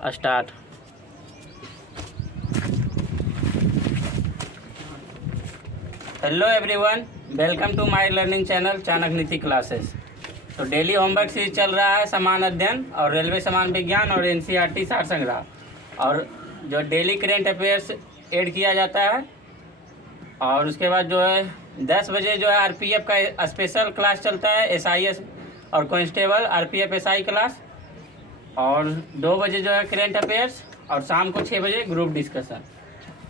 Start. Hello everyone, welcome to my learning channel Chanakya Niti classes. तो daily homework series चल रहा है समान अध्ययन और रेलवे समान विज्ञान और एनसीईआरटी सार संग्रह, और जो डेली करेंट अफेयर्स ऐड किया जाता है। और उसके बाद जो है 10 बजे जो है आरपीएफ का स्पेशल क्लास चलता है, एसआईएस और कांस्टेबल आरपीएफ एसआई क्लास। और 2 बजे जो है करेंट अफेयर्स, और शाम को 6 बजे ग्रुप डिस्कशन।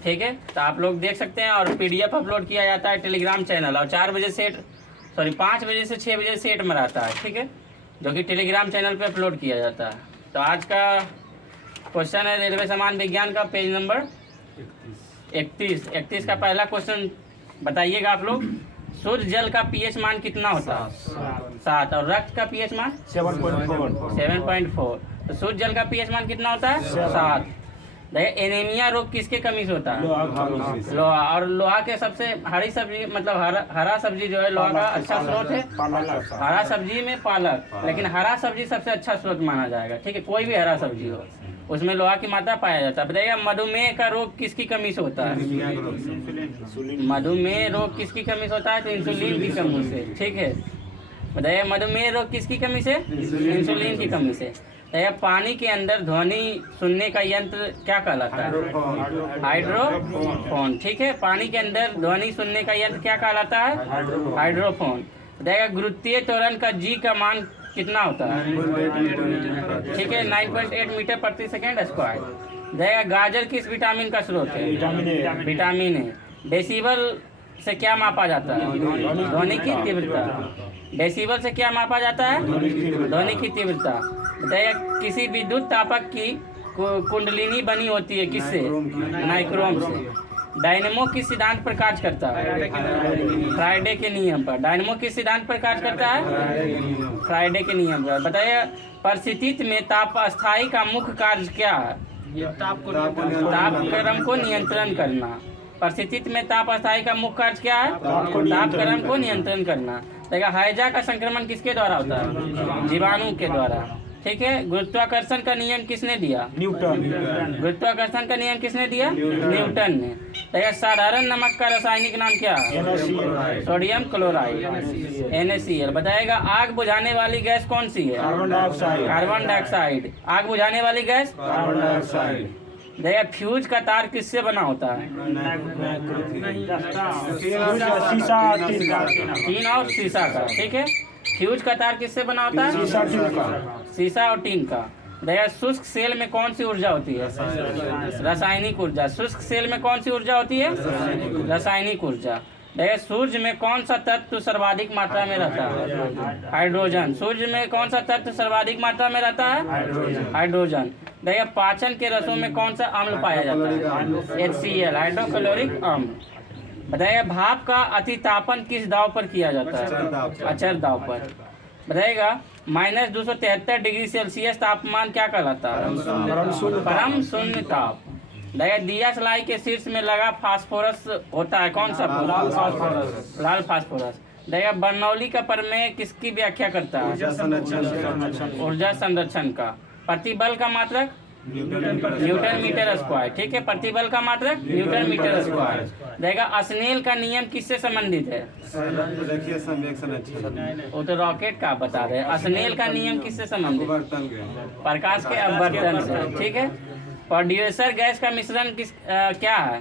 ठीक है, तो आप लोग देख सकते हैं। और पीडीएफ अपलोड किया जाता है टेलीग्राम चैनल, और 5 बजे से 6 बजे सेट में रहता है। ठीक है, जो कि टेलीग्राम चैनल पे अपलोड किया जाता है। तो आज का क्वेश्चन है रेलवे समान विज्ञान का पेज नंबर 31 का पहला क्वेश्चन बताइएगा आप लोग। शुद्ध जल का पीएच मान कितना होता है? 7। और रक्त का पीएच मान 7.4। तो शुद्ध जल का पीएच मान कितना होता है? 7। देखिए, एनीमिया रोग किसके कमी से होता है? लोहा। और लोहा के सबसे हरी सब्जी, मतलब हरा सब्जी जो है लोहा का अच्छा स्रोत है। हरा सब्जी में पालक, लेकिन हरा सब्जी सबसे अच्छा स्रोत माना जाएगा। ठीक है, कोई भी हरा सब्जी हो उसमें लोहा की मात्रा पाया जाता है। बताइएगा, मधुमेह का रोग किसकी कमी से होता है? मधुमेह रोग किसकी कमी से होता है? तो इंसुलिन की कमी से। ठीक है, बताइए मधुमेह रोग किसकी कमी से? इंसुलिन की कमी से। बताइए, पानी के अंदर ध्वनि सुनने का यंत्र क्या कहलाता है? हाइड्रोफोन। ठीक है, पानी के अंदर ध्वनि सुनने का यंत्र क्या कहलाता है? हाइड्रोफोन। बताइएगा, गुरुत्वीय त्वरण का जी का मान कितना होता है? ठीक है, 9.8 मीटर प्रति सेकेंड स्क्वायर। देखिएगा, गाजर किस विटामिन का स्रोत है? Vitamin A. डेसिबल से क्या मापा जाता है? ध्वनि की तीव्रता। डेसिबल से क्या मापा जाता है? ध्वनि की तीव्रता। बताइए, किसी विद्युत तापक की कुंडलिनी बनी होती है किससे? नाइक्रोम से। डायनेमो किस सिद्धांत पर कार्य करता है? फ्राइडे के नियम पर। डायनेमो किस सिद्धांत पर कार्य करता है? फ्राइडे के नियम पर। बताइए, परिस्थिति में ताप अस्थायी का मुख्य कार्य क्या है? तापक्रम को नियंत्रण करना। परिस्थिति में ताप अस्थायी का मुख्य कार्य क्या है? तापक्रम को नियंत्रण करना। देखा, हैजा का संक्रमण किसके द्वारा होता है? जीवाणु के द्वारा। ठीक है, गुरुत्वाकर्षण का नियम किसने दिया? न्यूटन। गुरुत्वाकर्षण का नियम किसने दिया? न्यूटन ने। देखिए, साधारण नमक का रासायनिक नाम क्या है? Sodium chloride, NaCl। बताएगा, आग बुझाने वाली गैस कौन सी है? Carbon dioxide. आग बुझाने वाली गैस कार्बन डाइऑक्साइड। देखिए, फ्यूज का तार किससे बना होता है? टीन और शीशा का। ठीक है, फ्यूज का तार किससे बना होता है? शीशा और टीन का। देखिए, शुष्क सेल में कौन सी ऊर्जा होती है? रासायनिक ऊर्जा। शुष्क सेल में कौन सी ऊर्जा होती है? रासायनिक ऊर्जा। देखिए, सूर्य में कौन सा तत्व सर्वाधिक मात्रा में रहता है? हाइड्रोजन। सूर्य में कौन सा तत्व सर्वाधिक मात्रा में रहता है? हाइड्रोजन। देखिए, पाचन के रसों में कौन सा अम्ल पाया जाता है? HCl, हाइड्रोक्लोरिक अम्ल। बताइए, भाप का अतितापन किस दाव पर किया जाता है? अचर दाव पर। बताइएगा, -273 डिग्री सेल्सियस तापमान क्या कहलाता है? परम शून्य ताप। देखिए, दिया सलाई के शीर्ष में लगा फास्फोरस होता है कौन सा? लाल फास्फोरस। देखिए, बर्नौली का प्रमेय किसकी व्याख्या करता है? ऊर्जा संरक्षण का। प्रतिबल का मात्रक न्यूटन मीटर स्क्वायर। ठीक है, प्रतिबल का मात्रक न्यूटन मीटर स्क्वायर। देखिए, स्नेल का नियम किससे संबंधित है? वो तो रॉकेट का बता रहे हैं। स्नेल का नियम किससे संबंधित? प्रकाश के अपवर्तन से। ठीक है, प्रोड्यूसर गैस का मिश्रण क्या है?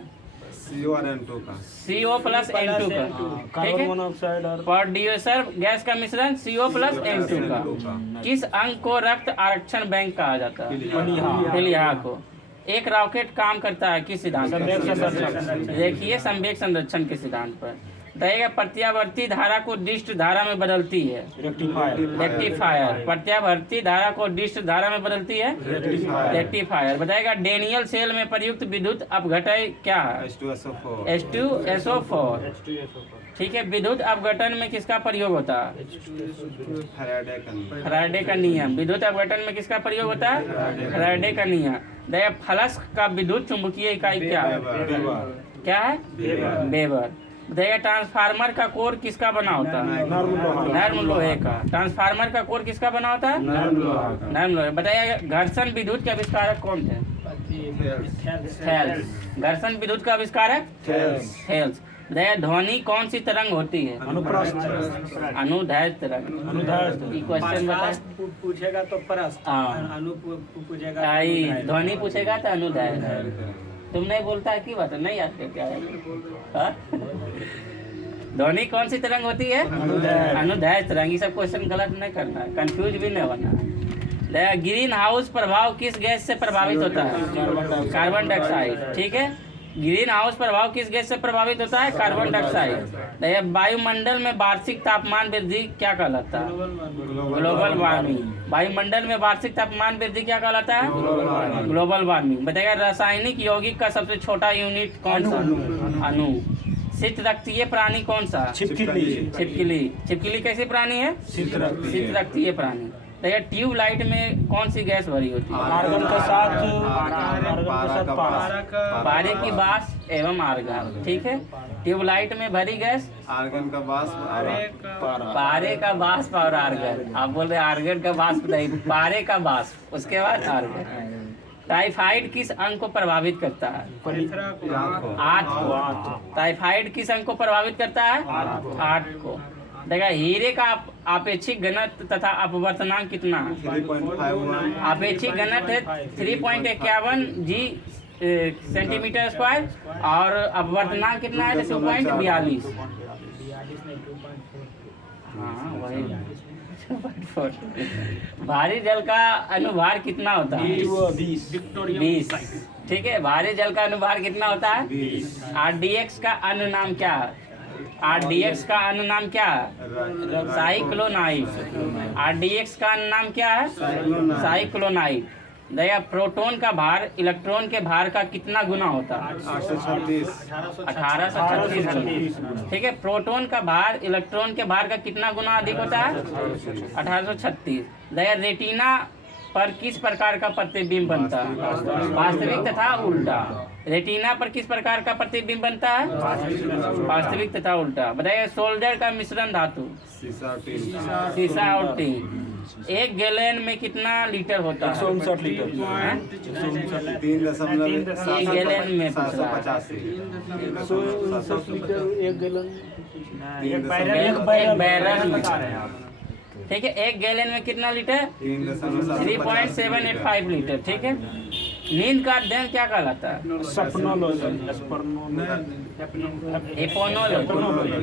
CO प्लस N2 का। ठीक है, प्रोड्यूसर गैस का मिश्रण CO प्लस N2 का। किस अंग को रक्त आरक्षण बैंक कहा जाता है? प्लीहा को। एक रॉकेट काम करता है किस सिद्धांत पर? देखिए, संवेग संरक्षण के सिद्धांत पर। देखिएगा, प्रत्यावर्ती धारा को डिस्ट धारा में बदलती है रेक्टिफायर। प्रत्यावर्ती धारा को डिस्ट धारा में बदलती है रेक्टिफायर। बताएगा, डेनियल सेल में प्रयुक्त विद्युत अपघटन क्या है? H2SO4। ठीक है, विद्युत अपघटन में किसका प्रयोग होता है? फैराडे का नियम। विद्युत अपघटन में किसका प्रयोग होता है? फैराडे का नियम। देखिए, फ्लक्स का विद्युत चुंबकीय इकाई क्या है? क्या है? वेबर। बताइएगा ट्रांसफार्मर का कोर किसका बना होता है? नर्म लोहे का। ट्रांसफार्मर का कोर किसका बना होता है? नर्म लोहे। बताइएगा घर्षण विद्युत के आविष्कारक कौन थे? थेल्स। घर्षण विद्युत का आविष्कारक थेल्स। बताइए ध्वनि कौन सी तरंग होती है? अनुदैर्घ्य तरंग। क्वेश्चन बताए पूछेगा तो परस्त, पूछेगा ध्वनि पूछेगा तो अनुदैर्घ्य। तुम नहीं बोलता है की बात नहीं याद क्या है? ध्वनि कौन सी तरंग होती है? अनुदैर्घ्य तरंग। ये सब क्वेश्चन गलत नहीं करना है, कंफ्यूज भी नहीं होना है। ग्रीन हाउस प्रभाव किस गैस से प्रभावित होता है? Carbon dioxide. ठीक है, ग्रीन हाउस प्रभाव किस गैस से प्रभावित होता है? Carbon dioxide. वायुमंडल में वार्षिक तापमान वृद्धि क्या कहलाता है? Global warming. वायुमंडल में वार्षिक तापमान वृद्धि क्या कहलाता है? Global warming. बताइएगा रासायनिक यौगिक का सबसे छोटा यूनिट कौन सा? अणु। शीत रक्तीय प्राणी कौन सा? छिपकली। छिपकली कैसी प्राणी है? शीत रक्तीय प्राणी। देखिए ट्यूबलाइट में कौन सी गैस भरी होती है? आर्गन के साथ पारे की बाष्प एवं आर्गन। ठीक है, ट्यूबलाइट में भरी गैस आर्गन का वाष्प, पारे का वाष्प और आर्गन। आप बोल रहे आर्गन का वाष्प नहीं, पारे का वाष्प, उसके बाद आर्गन। टाइफाइड किस अंग को प्रभावित करता है? आंत को। टाइफाइड किस अंग को प्रभावित करता है? आंत को। देखा हीरे का आपेक्षिक घनत्व तथा अपवर्तनांक कितना है? 3.51। आपेक्षिक घनत्व है 3.51 जी सेंटीमीटर स्क्वायर और अपवर्तनांक कितना है? 2.42। हाँ वही। भारी जल का अनुभार कितना होता है? 20। ठीक है, भारी जल का अनुभार कितना होता है? 20। RDX का अन्य नाम क्या है? RDX का अन्य नाम क्या है? साइक्लोनाइट। RDX का अन्य नाम क्या है? साइक्लोनाइट। दया प्रोटॉन का भार इलेक्ट्रॉन के भार का कितना गुना होता है? 1836 गुना। ठीक है, प्रोटॉन का भार इलेक्ट्रॉन के भार का कितना गुना अधिक होता है? 1836। दया रेटिना पर किस प्रकार का प्रतिबिंब बनता है? वास्तविक तथा उल्टा। रेटिना पर किस प्रकार का प्रतिबिंब बनता है? वास्तविक तथा उल्टा। बताइए सोल्डर का मिश्रण धातु? सीसा और टीन। 1 गैलन में कितना लीटर होता है? 159 लीटर। 1 गैलन में 750 लीटर 1 गैलन। एक बैरल में। ठीक है, 1 गैलन में कितना लीटर? 3.785 लीटर। ठीक है, नींद का अध्ययन क्या कहलाता है? एपोनोलॉजी।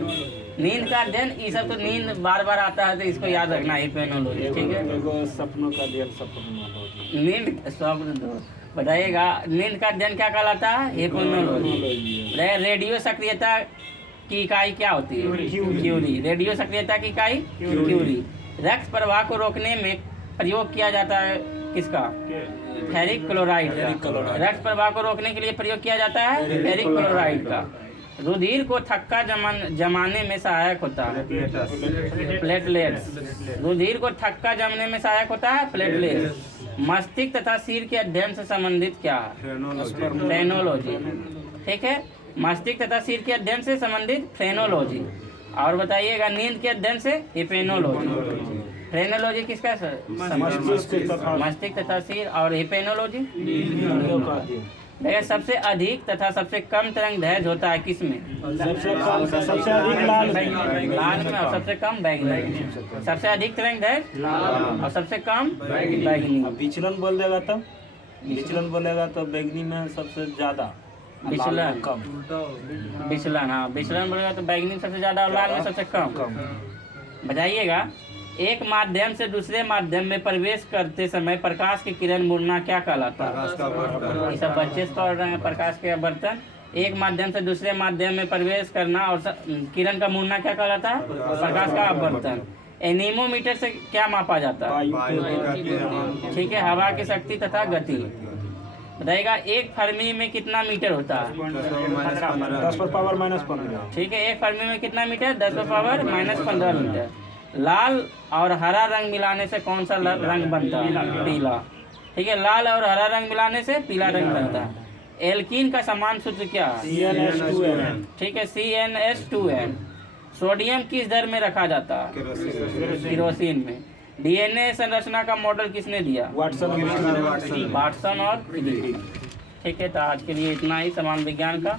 नींद का अध्ययन। ये सब तो नींद बार बार आता है तो इसको याद रखना, एपोनोलॉजी। ठीक है, सपनों का अध्ययन सपनोलॉजी। नींद स्वप्न। बताइएगा नींद का अध्ययन क्या कहलाता है? एपोनोलॉजी। रेडियो सक्रियता की इकाई क्या होती है? क्यूरी। रेडियो सक्रियता की इकाई क्यूरी। रक्त प्रवाह को रोकने में प्रयोग किया जाता है किसका? फेरिक क्लोराइड का। रक्त प्रवाह को रोकने के लिए प्रयोग किया जाता है फेरिक क्लोराइड का। रुधिर को थक्का जमाने में सहायक होता है प्लेटलेट्स। रुधिर को थक्का जमाने में सहायक होता है प्लेटलेट्स। मस्तिष्क तथा सिर के अध्ययन से संबंधित क्या है? फ्रेनोलॉजी। ठीक है, मस्तिष्क तथा सिर के अध्ययन से संबंधित फ्रेनोलॉजी। और बताइएगा नींद के अध्ययन से हिप्नोलॉजी। फ्रेनोलॉजी किसका? मस्तिष्क तथा सिर। और हिप्नोलॉजी देखिए सबसे अधिक तथा सबसे कम तरंग दैर्घ्य होता है किसमें? सबसे अधिक लाल में और सबसे कम बैगनी। सबसे अधिक तरंग दैर्घ्य और सबसे कम बैगनी। विचलन बोल देगा तो विचलन बोलेगा तो बैगनी में सबसे ज्यादा, विचलन कम। विचलन, हाँ विचलन बोलेगा तो बैगनी में सबसे ज्यादा और लाल में सबसे कम। बताइएगा एक माध्यम से दूसरे माध्यम में प्रवेश करते समय प्रकाश की किरण मुड़ना क्या कहलाता है? ये सब बच्चे पढ़ रहे हैं। प्रकाश के बर्तन। एक माध्यम से दूसरे माध्यम में प्रवेश करना और किरण का मुड़ना क्या कहलाता है? प्रकाश का अपवर्तन। एनीमोमीटर से क्या मापा जाता है? ठीक है, हवा की शक्ति तथा गति। बताइएगा एक फर्मी में कितना मीटर होता है? 10⁻⁻15। ठीक है, एक फर्मी में कितना मीटर? 10⁻⁻15 मीटर। लाल और हरा रंग मिलाने से कौन सा रंग बनता है? पीला। ठीक है, लाल और हरा रंग मिलाने से पीला रंग बनता है। एल्कीन का समान सूत्र क्या है? CnH2n। ठीक है, CnH2n। सोडियम किस दर में रखा जाता है? केरोसिन में। डीएनए संरचना का मॉडल किसने दिया? वाटसन और क्रिक। ठीक है, तो आज के लिए इतना ही समान विज्ञान का,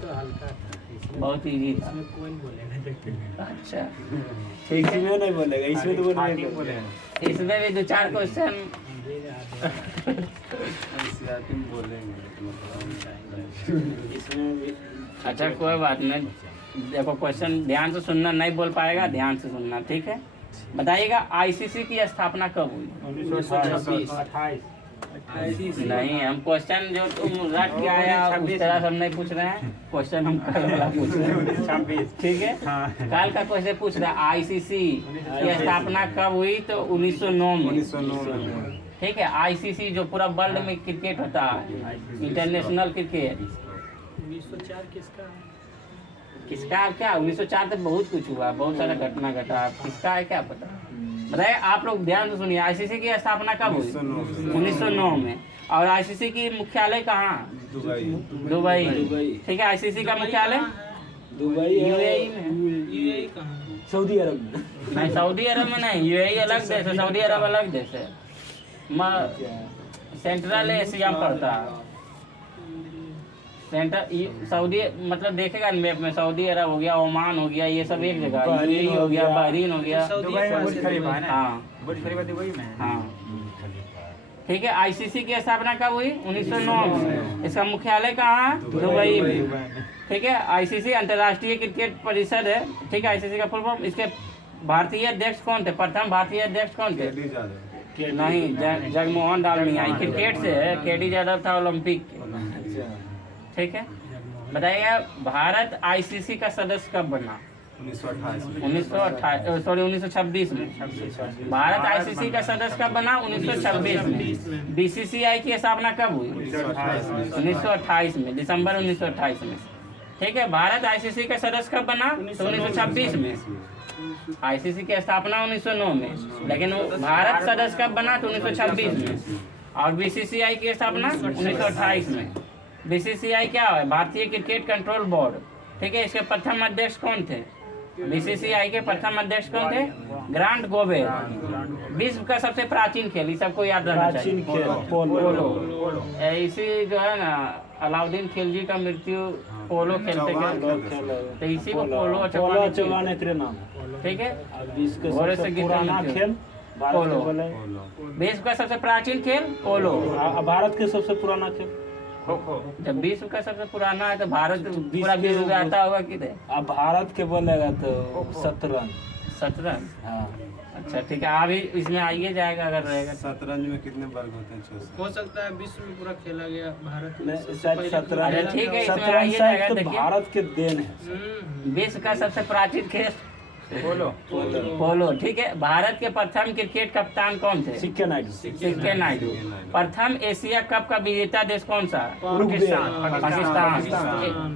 बहुत इजी था। अच्छा ठीक है, इसमें नहीं बोलेगा, इसमें तो बोलेगा। इसमें भी 2-4 क्वेश्चन इसमें भी अच्छा कोई बात नहीं, देखो क्वेश्चन ध्यान से सुनना, नहीं बोल पाएगा ध्यान से सुनना, ठीक है। बताइएगा आईसीसी की स्थापना कब हुई? 1928। नहीं, हम क्वेश्चन जो तुम रट के आया उस तरह से हम नहीं पूछ रहे हैं, क्वेश्चन हम कल वाला पूछ रहे हैं। 26। ठीक है, कल का क्वेश्चन पूछ रहा है आईसीसी की स्थापना कब हुई, तो 1909 में। 1909 में। ठीक है, आईसीसी जो पूरा वर्ल्ड में क्रिकेट होता है, इंटरनेशनल क्रिकेट। 1904 किसका है? किसका क्या 1904 तक बहुत कुछ हुआ, बहुत सारा घटना घटा, किसका है क्या पता। बताइए आप लोग ध्यान से सुनिए, आईसीसी की स्थापना कब हुई? 1909 में। और आईसीसी की मुख्यालय कहाँ? दुबई। ठीक है, आईसीसी का मुख्यालय दुबई यूएई में। यूएई कहाँ? सऊदी अरब में। नहीं, सऊदी अरब में नहीं, यूएई अलग देश है, सऊदी अरब अलग देश है। सेंट्रल एशिया में पड़ता है। सऊदी मतलब देखेगा मैप में, सऊदी अरब हो गया, ओमान हो गया, ये सब एक जगह, यूएई हो गया, बहरीन हो गया। हाँ हाँ, ठीक है। आईसीसी की स्थापना कब हुई? 1909 में। इसका मुख्यालय कहाँ है? दुबई में। ठीक है, आईसीसी अंतर्राष्ट्रीय क्रिकेट परिषद है। ठीक है, आईसीसी का फुल फॉर्म। इसके भारतीय अध्यक्ष कौन थे? प्रथम भारतीय अध्यक्ष कौन थे? नहीं, जगमोहन डालमिया। क्रिकेट से है, केडी यादव था ओलंपिक के। ठीक है, बताइए भारत आईसीसी का सदस्य कब बना? 1926 में। भारत आईसीसी का सदस्य कब बना? 1926 में। बीसीसीआई की स्थापना कब हुई? 1928 में, दिसंबर 1928 में। ठीक है, भारत आईसीसी का सदस्य कब बना? तो 1926 में। आईसीसी की स्थापना 1909 में, लेकिन भारत सदस्य कब बना? तो 1926 में। और बीसीसीआई की स्थापना 1928 में। बीसीसीआई क्या है? भारतीय क्रिकेट कंट्रोल बोर्ड। ठीक है, इसके प्रथम अध्यक्ष कौन थे? बीसीसीआई के प्रथम अध्यक्ष कौन थे? Grant Goebbels. विश्व का सबसे प्राचीन खेल, ये सबको याद रखना चाहिए, पोलो। इसी जो है ना, अलाउद्दीन खिलजी का मृत्यु पोलो खेलते खेलते, तो इसी को पोलो चौगाने। ठीक है, घोड़े से पुराना खेल पोलो। विश्व का सबसे प्राचीन खेल पोलो। भारत के सबसे पुराना खेल जब विश्व का सबसे पुराना है तो भारत पूरा विश्व में आता होगा कि नहीं? अब भारत के बोलेगा तो शतरंज। शतरंज, हाँ। अच्छा ठीक है, अभी इसमें आइए जाएगा अगर रहेगा। शतरंज में कितने वर्ग होते हैं? 6 हो सकता है विश्व में पूरा खेला गया, भारत में सबसे शायद पहले शतरंज। अरे ठीक है, इसमें शतरंज आइए जाएगा, शायद तो देखिए। भारत के देन है। विश्व का सबसे प्राचीन खेल पोलो। ठीक है, भारत के प्रथम क्रिकेट कप्तान कौन थे? सिक्के नायडू। सिक्के नायडू। प्रथम एशिया कप का विजेता देश कौन सा? पाकिस्तान।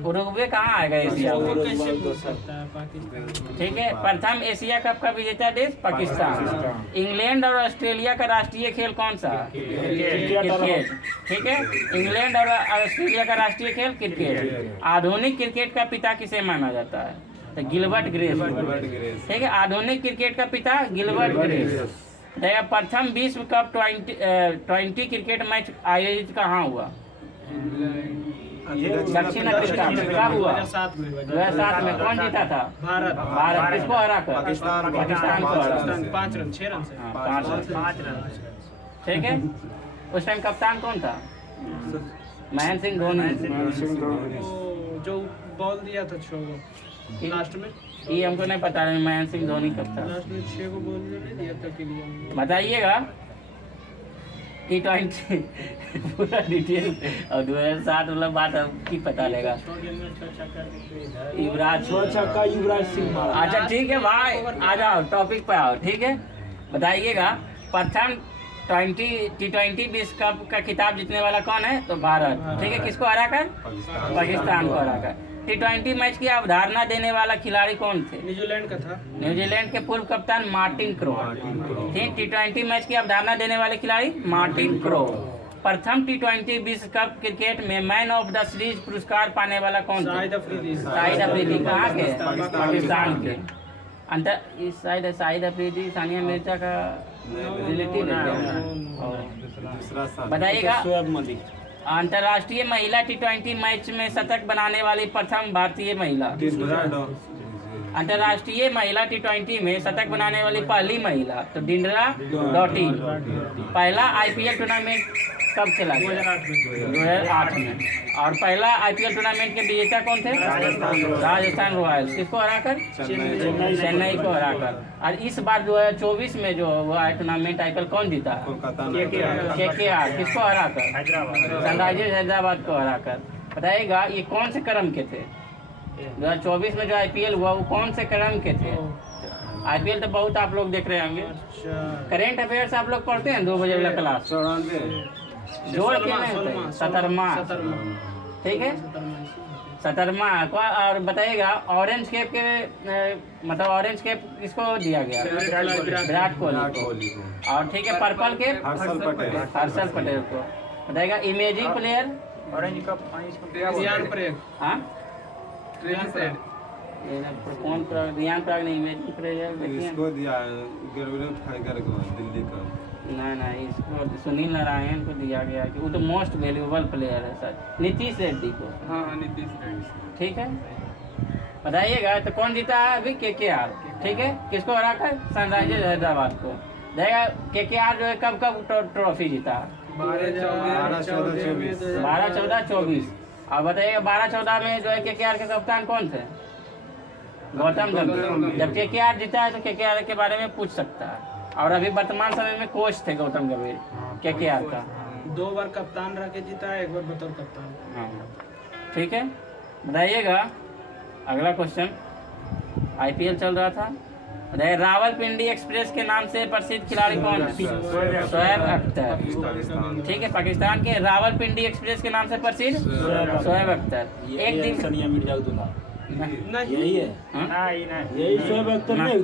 उरुग्वे कहाँ आएगा एशिया में? कैसे बोल सकता है पाकिस्तान? ठीक है, प्रथम एशिया कप का विजेता देश पाकिस्तान। इंग्लैंड और ऑस्ट्रेलिया का राष्ट्रीय खेल कौन सा? क्रिकेट। ठीक है, इंग्लैंड और ऑस्ट्रेलिया का राष्ट्रीय खेल क्रिकेट। आधुनिक क्रिकेट का पिता किसे माना जाता है? तो गिलबर्ट ग्रेस। ठीक है, आधुनिक क्रिकेट का पिता गिलबर्ट ग्रेस। देखिए, प्रथम विश्व कप 20 क्रिकेट मैच आयोजित कहाँ हुआ? दक्षिण अफ्रीका में। कब हुआ? 2007 में। कौन जीता था? भारत। किसको हरा कर? पाकिस्तान को हरा। 5 रन 6 रन से। हाँ, 5 रन। ठीक है, उस टाइम कप्तान कौन था? महेंद्र सिंह धोनी। वो जो बॉल दिया था 6 को लास्ट में, ये हमको नहीं पता है महेंद्र सिंह धोनी कब था। लास्ट में 6 को बॉल नहीं दिया था के लिए। बताइएगा T20 पूरा डिटेल और 2007 वाला बात की पता लेगा। युवराज छक्का युवराज सिंह मारा। अच्छा ठीक है भाई, आ जाओ टॉपिक पे आओ। ठीक है, बताइएगा प्रथम T20 विश्व कप का खिताब जीतने वाला कौन है? तो भारत। ठीक है, किसको हरा कर? पाकिस्तान को हरा कर। T20 मैच की अवधारणा देने वाला खिलाड़ी कौन थे? न्यूजीलैंड का था। न्यूजीलैंड के पूर्व कप्तान मार्टिन क्रो। ठीक, T20 मैच की अवधारणा देने वाले खिलाड़ी मार्टिन क्रो। प्रथम T20 विश्व कप क्रिकेट में मैन ऑफ द सीरीज पुरस्कार पाने वाला कौन था? शाहिद अफरीदी। शाहिद अफरीदी कहाँ के? पाकिस्तान के। अंतर इस शाहिद अफरीदी सानिया मिर्जा का रिलेटिव है क्या? दूसरा साल बताइएगा। शोएब मलिक। अंतर्राष्ट्रीय महिला T20 मैच में शतक बनाने वाली प्रथम भारतीय महिला। अंतर्राष्ट्रीय महिला T20 में शतक बनाने वाली पहली महिला तो डिंडरा डॉटी। पहला IPL टूर्नामेंट कब खेला गया? 2008 में। और पहला IPL टूर्नामेंट के विजेता कौन थे? राजस्थान रॉयल्स। किसको हराकर? चेन्नई को हराकर। और इस बार 2024 में जो हुआ है टूर्नामेंट IPL कौन जीता? KKR। किसको हराकर? सनराइजर्स हैदराबाद को हराकर। बताइएगा ये कौन से क्रम के थे? 2024 में जो IPL हुआ वो कौन से क्रम के थे? IPL तो बहुत आप लोग देख रहे होंगे। करेंट अफेयर्स आप लोग पढ़ते हैं 2 बजे वाला क्लास? जोड़ के नहीं होते, 17वां। ठीक है, 17वां। और बताइएगा ऑरेंज कैप के मतलब ऑरेंज कैप किसको दिया गया? विराट कोहली को। और ठीक है, पर्पल कैप हर्षल पटेल को। बताइएगा emerging player? Orange cap Riyan Parag. हाँ, रियान परेग। कौन रियान पराग ने इमेजिंग प्लेयर इसको दिया टाइगर को दिल्ली का। ना इसको सुनील नारायण को दिया गया कि वो तो मोस्ट वैल्यूएबल प्लेयर है सर। नीतीश रेड्डी को। हाँ, नीतीश रेड्डी। ठीक है, बताइएगा तो कौन जीता है अभी? KKR। ठीक है, किसको हराकर? सनराइजर्स हैदराबाद को। देखा KKR जो है कब कब ट्रॉफी जीता? 12, 14, 24। और बताइएगा 12-14 में जो है KKR के कप्तान कौन थे? गौतम गंभीर। जब KKR जीता है तो KKR के बारे में पूछ सकता है। और अभी वर्तमान समय में कोच थे गौतम गंभीर KKR का। 2 बार कप्तान रह के जीता है, 1 बार बतौर कप्तान। हाँ, ठीक है, बताइएगा अगला क्वेश्चन। IPL चल रहा था। बताइए रावलपिंडी एक्सप्रेस के नाम से प्रसिद्ध खिलाड़ी कौन है? शोएब अख्तर। ठीक है, पाकिस्तान के रावलपिंडी एक्सप्रेस के नाम से प्रसिद्ध शोएब अख्तर। एक दिन सानिया मिर्जा का दूल्हा नहीं, यही है। यही शोएब अख्तर नहीं।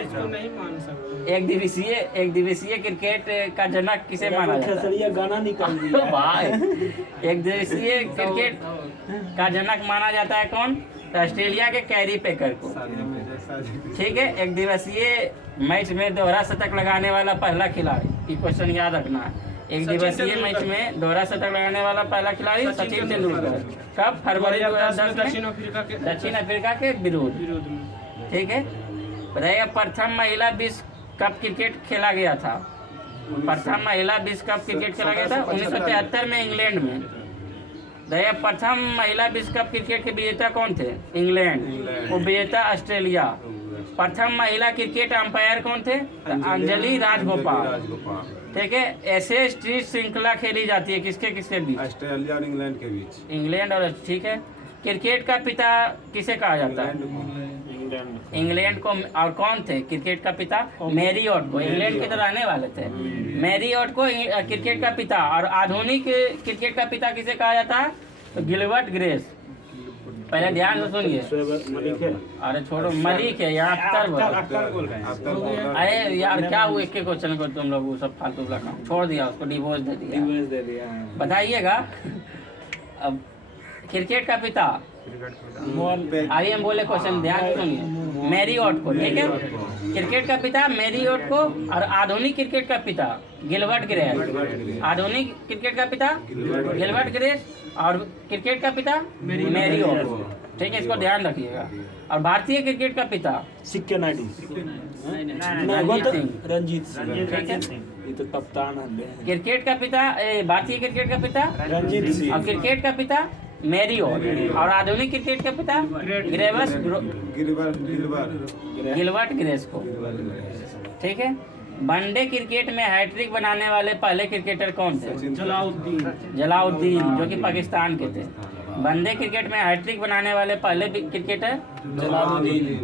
इसको नहीं मान सकते। एक दिवसीय क्रिकेट का जनक किसे माना जाता है? खेसरिया गाना निकाल दिया भाई, एक दिवसीय क्रिकेट का जनक माना जाता है कौन? तो ऑस्ट्रेलिया के कैरी पेकर को। ठीक है, एक दिवसीय मैच में दोहरा शतक लगाने वाला पहला खिलाड़ी। ये क्वेश्चन याद रखना है। एक दिवसीय मैच में दोहरा शतक लगाने वाला पहला खिलाड़ी सचिन तेंदुलकर। कब? फरवरी 2010 में दक्षिण अफ्रीका के विरुद्ध में। ठीक है, बताइए प्रथम महिला विश्व कप क्रिकेट खेला गया था। प्रथम महिला विश्व कप क्रिकेट खेला गया था 1973 में इंग्लैंड में। बताइए प्रथम महिला विश्व कप क्रिकेट के विजेता कौन थे? इंग्लैंड। वो विजेता ऑस्ट्रेलिया। प्रथम महिला क्रिकेट अंपायर कौन थे? अंजलि राजगोपाल। ठीक है, ऐसे टेस्ट श्रृंखला खेली जाती है किसके किसके बीच? ऑस्ट्रेलिया और इंग्लैंड के बीच। इंग्लैंड और ठीक है, क्रिकेट का पिता किसे कहा जाता है? इंग्लैंड को। और कौन थे क्रिकेट का पिता? मैरियट को। इंग्लैंड के तो रहने वाले थे। मैरियट को क्रिकेट का पिता। और आधुनिक क्रिकेट का पिता किसे कहा जाता है? तो गिलबर्ट ग्रेस। पहले ध्यान से सुनिए। मलिक है। अरे छोड़ो, मलिक है यहाँ अख्तर बोल रहे हैं। अरे यार क्या हुआ, एक क्वेश्चन को तुम लोग वो सब फालतू का काम छोड़ दिया, उसको डिवोर्स दे दिया। डिवोर्स दे दिया। बताइएगा अब क्रिकेट का पिता। अभी हम बोले क्वेश्चन ध्यान से सुनिए। मैरियट को। ठीक है, क्रिकेट का पिता मैरियट को। और आधुनिक क्रिकेट का पिता गिलबर्ट ग्रेस। आधुनिक क्रिकेट का पिता गिलबर्ट ग्रेस और क्रिकेट का पिता मैरियट को। ठीक है, इसको ध्यान रखिएगा। और भारतीय क्रिकेट का पिता सिक्के नाटी रंजीत सिंह। ये तो कप्तान है। क्रिकेट का पिता भारतीय क्रिकेट का पिता रंजीत सिंह। और क्रिकेट का पिता मैरियट। और आधुनिक क्रिकेट का पिता गिलबर्ट ग्रेस को। ठीक है, वनडे क्रिकेट में हैट्रिक बनाने वाले पहले क्रिकेटर कौन थे? जलाउद्दीन, जो कि पाकिस्तान के थे। वनडे क्रिकेट में हैट्रिक बनाने वाले पहले क्रिकेटर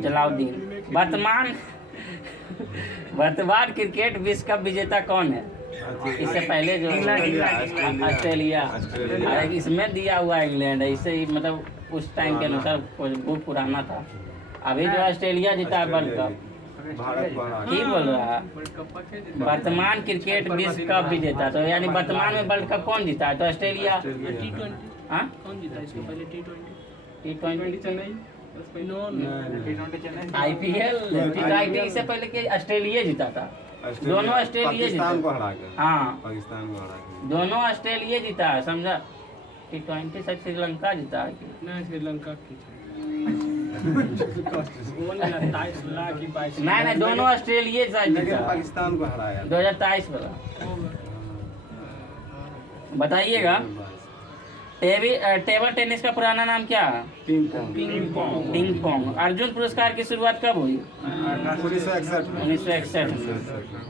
जलाउद्दीन। वर्तमान क्रिकेट विश्व कप विजेता कौन है? इससे पहले जो ऑस्ट्रेलिया। इसमें दिया हुआ इंग्लैंड है। इससे मतलब उस टाइम के अनुसार बहुत पुराना था। अभी जो ऑस्ट्रेलिया जीता है वर्ल्ड कप। भारत को हरा की बोल रहा है? वर्तमान क्रिकेट विश्व कप विजेता, तो यानी वर्तमान में वर्ल्ड कप कौन जीता है? तो ऑस्ट्रेलिया। के हाँ, कौन जीता इसको पहले T20 Chennai no IPL T20 से पहले के ऑस्ट्रेलिया जीता था। दोनों ऑस्ट्रेलिया जीता। पाकिस्तान को हरा के हाँ, पाकिस्तान को हरा के दोनों ऑस्ट्रेलिया जीता है, समझा? T20 से श्रीलंका जीता है कि? नहीं श्रीलंका की नहीं, दोनों ऑस्ट्रेलिया से लेकिन जीता है। पाकिस्तान को हराया 2023 वाला बताइएगा। टेबल टेनिस का पुराना नाम क्या है? Ping pong. अर्जुन पुरस्कार की शुरुआत कब हुई? 1961 में।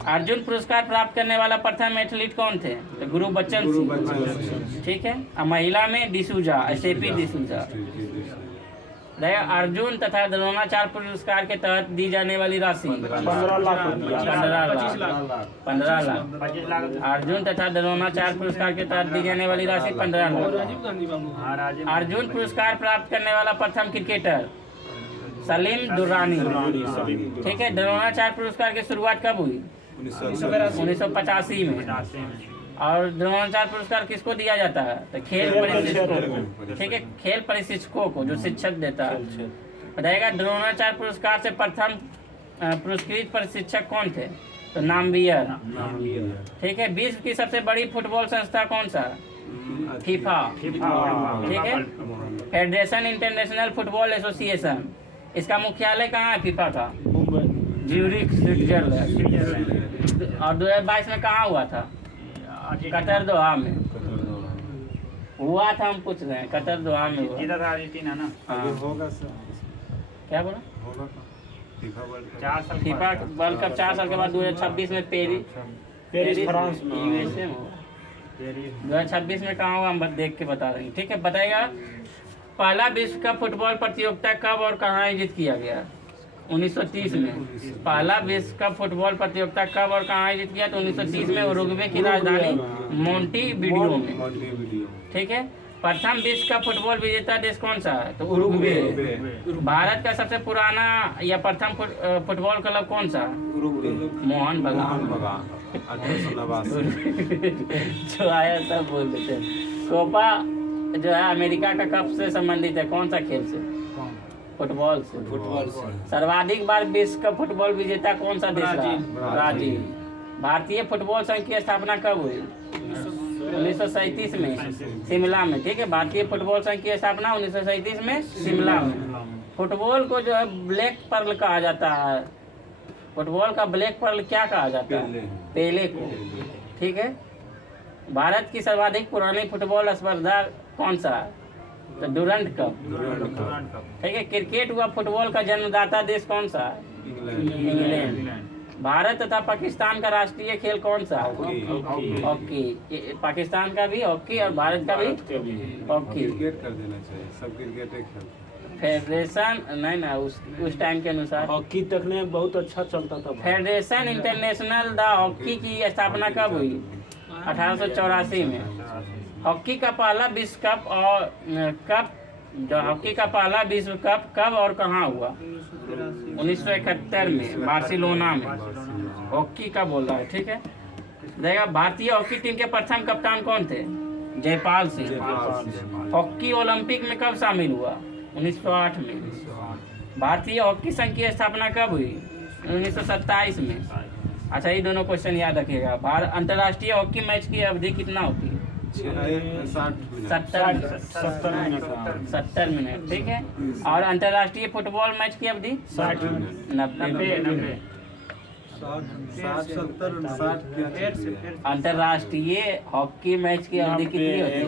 अर्जुन पुरस्कार प्राप्त करने वाला प्रथम एथलीट कौन थे? तो गुरु बच्चन सिंह। ठीक है। और महिला में डिसूजा, स्टेफी डिसूजा। देखिए, अर्जुन तथा द्रोणाचार्य पुरस्कार के तहत दी जाने वाली राशि 15 लाख 15 लाख। अर्जुन तथा द्रोणाचार्य पुरस्कार के तहत दी जाने वाली राशि 15 लाख। राजीव गांधी बाबू अर्जुन पुरस्कार प्राप्त करने वाला प्रथम क्रिकेटर सलीम दुर्रानी। ठीक है। द्रोणाचार्य पुरस्कार की शुरुआत कब हुई? 1985 में। और द्रोणाचार्य पुरस्कार किसको दिया जाता है? तो खेल प्रशिक्षकों को। ठीक है, खेल प्रशिक्षकों को, जो शिक्षक देता है। बताइएगा, द्रोणाचार्य पुरस्कार से प्रथम पुरस्कृत प्रशिक्षक कौन थे? तो नामवियर। ठीक है। विश्व की सबसे बड़ी फुटबॉल संस्था कौन सा? फीफा। ठीक है। फेडरेशन इंटरनेशनल फुटबॉल एसोसिएशन, इसका मुख्यालय कहाँ है? फीफा का ज्यूरिख, स्विट्जरलैंड। और 2022 में कहाँ हुआ था? कतर दोहा में हुआ था। हम पूछ रहे हैं, कतर दोहा में हुआ। जीता था अर्जेंटीना ना। आगे होगा सर, क्या बोला? होगा फीफा वर्ल्ड कप 4 साल फीफा वर्ल्ड कप 4 साल के बाद 2026 में पेरिस फ्रांस में। यूएसए में होगा। 2026 में कहाँ होगा हम देख के बता रहे हैं। ठीक है। बताएगा, पहला विश्व कप फुटबॉल प्रतियोगिता कब और कहाँ आयोजित किया गया? 1930 में। पहला विश्व कप फुटबॉल प्रतियोगिता कब और कहाँ आयोजित किया? तो 1930 में उरुग्वे की राजधानी मोंटेवीडियो में। ठीक है। प्रथम विश्व कप फुटबॉल विजेता देश कौन सा है? तो उरुग्वे। भारत का सबसे पुराना या प्रथम फुटबॉल क्लब कौन सा? मोहन बगान। 1889 जो आया सब बोल देते हैं। कोपा जो है अमेरिका का कप से संबंधित है, कौन सा खेल से? फुटबॉल से। सर्वाधिक बार विश्व कप फुटबॉल विजेता कौन सा देश रहा? ब्राजील। भारतीय फुटबॉल संघ की स्थापना कब हुई? 1937 में, शिमला में। ठीक है। भारतीय फुटबॉल संघ की स्थापना 1937 में शिमला में। फुटबॉल को जो है ब्लैक पर्ल कहा जाता है। फुटबॉल का ब्लैक पर्ल क्या कहा जाता है? पेले को। ठीक है। भारत की सर्वाधिक पुरानी फुटबॉल स्पर्धा कौन सा है? तो डुरंड कप। ठीक है। क्रिकेट हुआ फुटबॉल का जन्मदाता देश कौन सा है? इंग्लैंड। भारत तथा पाकिस्तान का राष्ट्रीय खेल कौन सा? हॉकी। पाकिस्तान का भी हॉकी और भारत का भी हॉकी। क्रिकेट कर देना चाहिए, सब क्रिकेट खेलते। फेडरेशन नहीं ना, उस टाइम के अनुसार हॉकी तक ने बहुत अच्छा चलता था। फेडरेशन इंटरनेशनल द हॉकी की स्थापना कब हुई? 1884 में। हॉकी का पहला विश्व कप और कप जो हॉकी का पहला विश्व कप कब और कहाँ हुआ? 1971 में, बार्सिलोना में। हॉकी का बोल रहा है। ठीक है। देखा, भारतीय हॉकी टीम के प्रथम कप्तान कौन थे? जयपाल सिंह। हॉकी ओलंपिक में कब शामिल हुआ? 1908 में। भारतीय हॉकी संघ की स्थापना कब हुई? 1927 में। अच्छा, ये दोनों क्वेश्चन याद रखिएगा। अंतर्राष्ट्रीय हॉकी मैच की अवधि कितना होती है? 70 मिनट। ठीक है। और अंतर्राष्ट्रीय फुटबॉल मैच की अवधि 90। अंतर्राष्ट्रीय हॉकी मैच की अवधि कितनी होती है?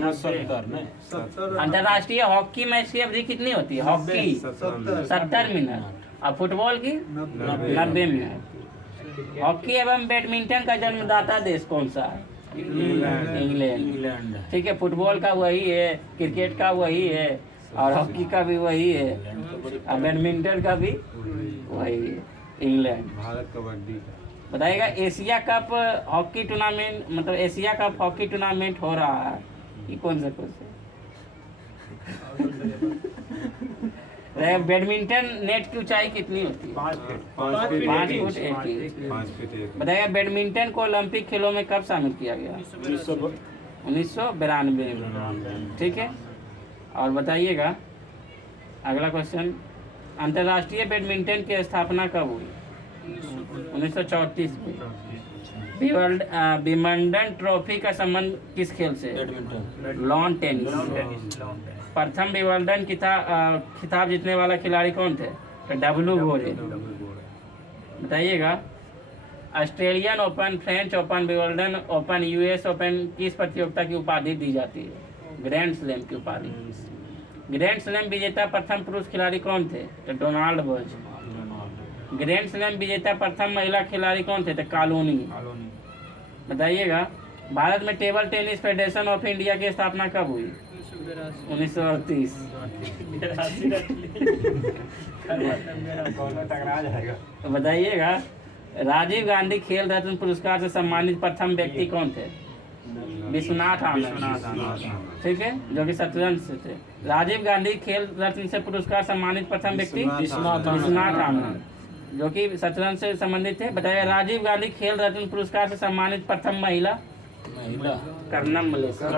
अंतर्राष्ट्रीय हॉकी मैच की अवधि कितनी होती है? हॉकी 70 मिनट और फुटबॉल की 90 मिनट। हॉकी एवं बैडमिंटन का जन्मदाता देश कौन सा है? इंग्लैंड। ठीक है। फुटबॉल का वही है, क्रिकेट का वही है और हॉकी का भी वही है और बैडमिंटन का भी वही है, इंग्लैंड। भारत कबड्डी का बताइएगा, एशिया कप हॉकी टूर्नामेंट, मतलब एशिया कप हॉकी टूर्नामेंट हो रहा है, ये कौन सा कोर्स है? बैडमिंटन नेट की ऊंचाई कितनी होती है? 5 5 फीट फुट 1 इंच। 5 फीट 1 बताइए बैडमिंटन को ओलंपिक खेलों में कब शामिल किया गया? 1992 में। ठीक है, और बताइएगा अगला क्वेश्चन, अंतर्राष्ट्रीय बैडमिंटन की स्थापना कब हुई? 1934 में। विंबलडन ट्रॉफी का संबंध किस खेल से? Lawn tennis. प्रथम विंबलडन खिताब जीतने वाला खिलाड़ी कौन थे? डब्लू गोरे। बताइएगा Australian open, French open, Wimbledon open, US open किस प्रतियोगिता की उपाधि दी जाती है? ग्रैंड स्लैम की उपाधि। ग्रैंड स्लैम विजेता प्रथम पुरुष खिलाड़ी कौन थे? तो डोनाल्ड बर्ज। ग्रैंड स्लैम विजेता प्रथम महिला खिलाड़ी कौन थे? तो कॉलोनी। बताइएगा भारत में table tennis federation of India की स्थापना कब हुई? 1938। बताइएगा राजीव गांधी खेल रत्न पुरस्कार से सम्मानित प्रथम व्यक्ति कौन थे? विश्वनाथ आनंद। ठीक है, जो कि शतरंज से थे। राजीव गांधी खेल रत्न से पुरस्कार सम्मानित प्रथम व्यक्ति विश्वनाथ आनंद, जो कि शतरंज से संबंधित थे। बताइए राजीव गांधी खेल रत्न पुरस्कार से सम्मानित प्रथम महिला? कर्नम मलेशिया।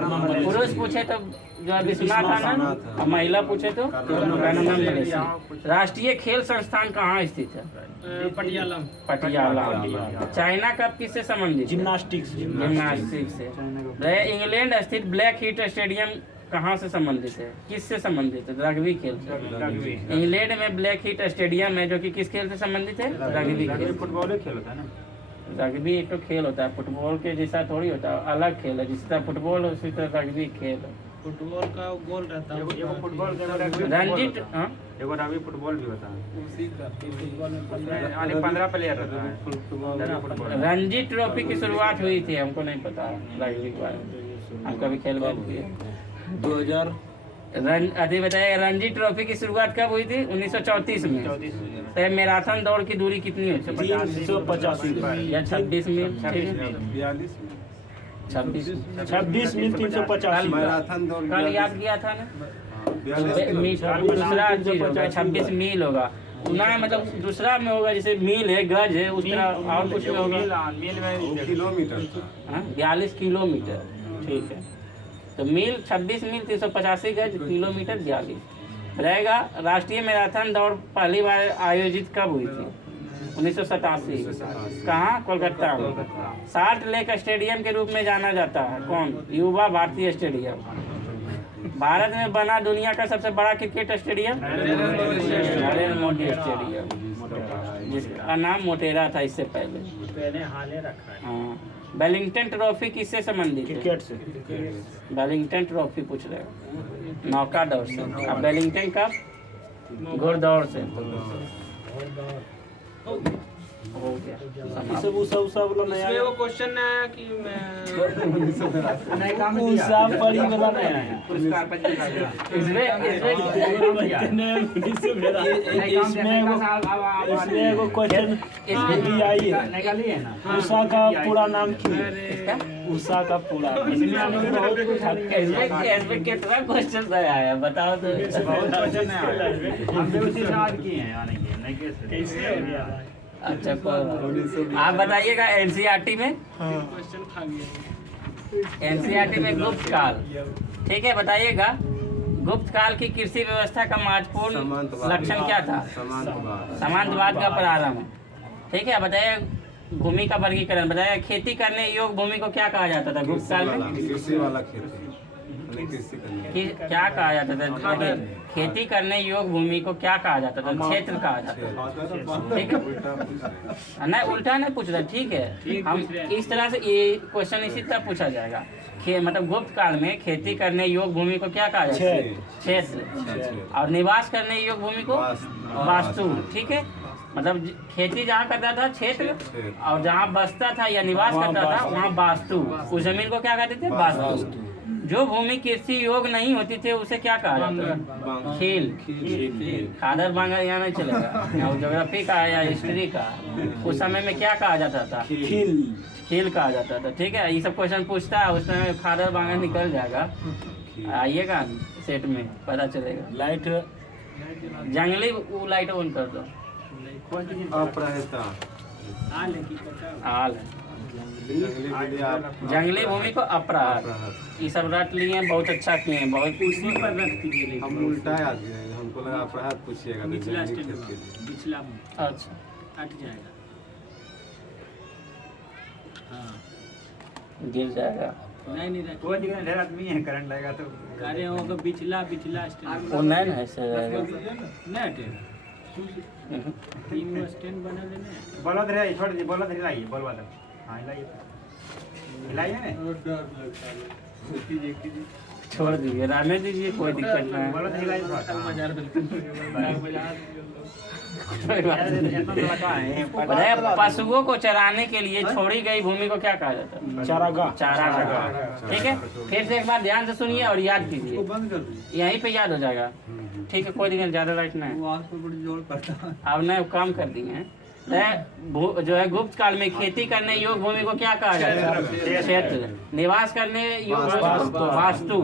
पुरुष पूछे तो जो है विश्वनाथ आनंद, और महिला पूछे तो कर्नम मलेशिया। राष्ट्रीय खेल संस्थान कहाँ स्थित है? पटियाला। चाइना कप किससे संबंधित? जिम्नास्टिक्स से। इंग्लैंड स्थित ब्लैक हीट स्टेडियम कहाँ से संबंधित है? किससे संबंधित है? रग्बी खेल से। इंग्लैंड में ब्लैक हीट स्टेडियम है जो कि किस खेल से संबंधित है? रग्बी खेल। फुटबॉल खेल होता है ना, रग्बी एक तो खेल होता है, फुटबॉल के जैसा थोड़ी होता है, अलग खेल है। जिस तरह फुटबॉल उसी तरह रग्बी खेल है। फुटबॉल का गोल रहता है। एगो फुटबॉल के रंजीत एगो रग्बी फुटबॉल भी होता है, उसी का फुटबॉल में यानी 15 प्लेयर रहता है फुटबॉल। रणजी ट्रॉफी की शुरुआत हुई थी, हमको नहीं पता रग्बी के बारे में, हम कभी खेल बात किए। 2000 अभी बताइए रणजी ट्रॉफी की शुरुआत कब हुई थी? 1934 में। तो मैराथन दौड़ की दूरी कितनी है? 385 या 26 मील? 26 मील 385 मैराथन दौड़ कल याद किया था ना, 42 दूसरा चीज होगा 26 मील होगा ना, मतलब दूसरा में होगा जैसे मील है, गज है, उस तरह और कुछ में होगा। मील में किलोमीटर 42 किलोमीटर। ठीक है, तो मील 26 मील 385 गज, किलोमीटर 42 रहेगा। राष्ट्रीय मैराथन दौड़ पहली बार आयोजित कब हुई थी? 1987। कहाँ? कोलकाता में। साल्ट लेक स्टेडियम के रूप में जाना जाता है कौन? युवा भारतीय स्टेडियम। भारत में बना दुनिया का सबसे बड़ा cricket stadium? Narendra Modi stadium, जिसका नाम मोटेरा था इससे पहले। हाँ, वेलिंगटन ट्रॉफी किससे संबंधित है? क्रिकेट से। वेलिंगटन ट्रॉफी पूछ रहे हो, नौका दौड़ से। अब वेलिंगटन कब? घुड़दौड़ से। हो गया। सब वाला नया इसमें वो क्वेश्चन आया कि मैं नया काम में दिया परी वाला नया है पुरस्कार इसमें वो क्वेश्चन इसमें आई है ना, उषा का पूरा नाम क्या है? उषा का पूरा इसमें कितना क्वेश्चन आया है बताओ तो। बहुत क्वेश्चन है, हम भी उसी याद किए हैं, यानी कि नहीं कैसे हो गया। अच्छा आप बताइएगा एनसीईआरटी में क्वेश्चन खा गया। एनसीईआरटी में गुप्त काल, ठीक है, बताइएगा गुप्त काल की कृषि व्यवस्था का महत्वपूर्ण लक्षण क्या था? सामंतवाद का प्रारंभ। ठीक है, बताइए भूमि का वर्गीकरण बताइए। खेती करने योग्य भूमि को क्या कहा जाता था गुप्त काल में? कृषि वाला खेती क्या कहा जाता था? खेती करने योग्य भूमि को क्या कहा जाता था? क्षेत्र कहा जाता था। ठीक है, नहीं उल्टा नहीं पूछ रहा, ठीक है, हम इस तरह से ये क्वेश्चन इसी तरह पूछा जाएगा। मतलब गुप्त काल में खेती करने योग्य भूमि को क्या कहा जाता है? क्षेत्र। और निवास करने योग्य भूमि को वास्तु। ठीक है, मतलब खेती जहाँ करता था क्षेत्र, और जहाँ बसता था या निवास करता था वहाँ वास्तु। उस जमीन को क्या कहते थे? वास्तु। जो भूमि कृषि योग्य नहीं होती थी उसे क्या कहा जाता है? खेल। खादर बांगा यहाँ नहीं चलेगा, ज्योग्राफी का या हिस्ट्री का। उस समय में क्या कहा जाता था? खेल कहा जाता था। ठीक है, ये सब क्वेश्चन पूछता है, उसमें खादर बांगा निकल जाएगा। आइएगा सेट में पता चलेगा। लाइट जंगली वो लाइट ऑन कर दो। अपराहिता आल है। जंगली जंगली भूमि को अपराध, ये सब रट लिए हैं, बहुत अच्छा किए हैं, बहुत। उसी पर रख दीजिए। हम उल्टा याद किए, हमको लगा अपराध पूछिएगा तो जंगली खेत के लिए। पिछला अच्छा हट जाएगा। गिर जाएगा। नहीं कोई जगह ढेर आदमी है, करंट लगेगा तो अरे वो पिछला स्टैंड वो नहीं ना ऐसे रहेगा। नहीं हटेगा। टीम स्टैंड बना देना। बोलो धीरे छोड़ दी, बोलो धीरे लाइए, बोलवा दो। हां हिलाइए ना। छोड़ दीजिए, रहने दीजिए, कोई दिक्कत नहीं है। बोलो धीरे लाइए। बताइए, पशुओं को चराने के लिए छोड़ी गई भूमि को क्या कहा जाता है? चारागाह। चारागाह। ठीक है, फिर से एक बार ध्यान से सुनिए और याद कीजिए, यहीं पे याद हो जाएगा। ठीक है, कोई दिक्कत, ज्यादा राइट नहीं। अब नए काम कर दिए हैं। जो है गुप्त काल में खेती करने योग्य भूमि को क्या कहा जाता है? क्षेत्र। निवास करने योग्य वास्तु।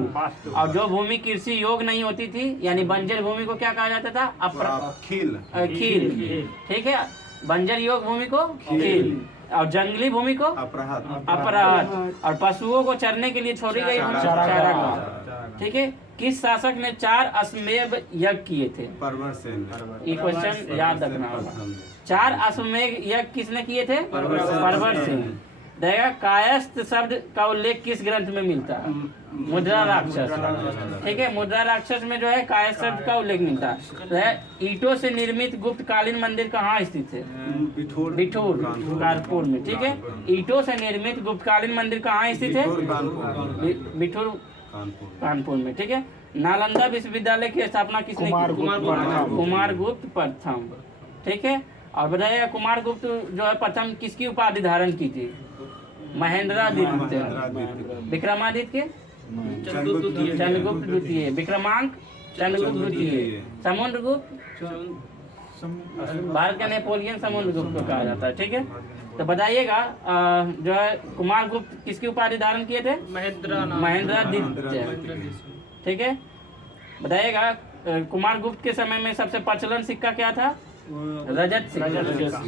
और जो भूमि कृषि योग्य नहीं होती थी यानी बंजर भूमि को क्या कहा जाता था? खील। ठीक है, बंजर योग्य भूमि को खील, और जंगली भूमि को अपराध, और पशुओं को चरने के लिए छोड़ी गई भूमि चारागाह। ठीक है, किस शासक ने 4 अश्वमेध यज्ञ किए थे? ये क्वेश्चन याद रखना होगा। 4 अश्वमेध यज्ञ किसने किए थे? परवर सिंह। देखा, कायस्थ शब्द का उल्लेख किस ग्रंथ में मिलता है? मुद्रा राक्षस। ठीक है, मुद्रा राक्षस में जो है कायस्थ शब्द का उल्लेख मिलता है। ईंटों से निर्मित गुप्तकालीन मंदिर कहाँ स्थित है? बिठूर, कानपुर में। ठीक है, ईंटों से निर्मित गुप्तकालीन मंदिर कहाँ स्थित है? बिठूर, कानपुर में। ठीक है, नालंदा विश्वविद्यालय की स्थापना किसने की? कुमारगुप्त प्रथम। ठीक है, और बताइए कुमारगुप्त जो है प्रथम किसकी उपाधि धारण की थी? महेंद्रादित्य। विक्रमादित्य के चंद्रगुप्त द्वितीय, विक्रमांक चंद्रगुप्त द्वितीय, समुद्रगुप्त भारत का नेपोलियन समुद्रगुप्त को कहा जाता है। ठीक है, तो बताइएगा जो है कुमारगुप्त किसकी उपाधि धारण किए थे? महेंद्रादित्य। ठीक है, बताइएगा कुमारगुप्त के समय में सबसे प्रचलन सिक्का क्या था? रजत सिक्का।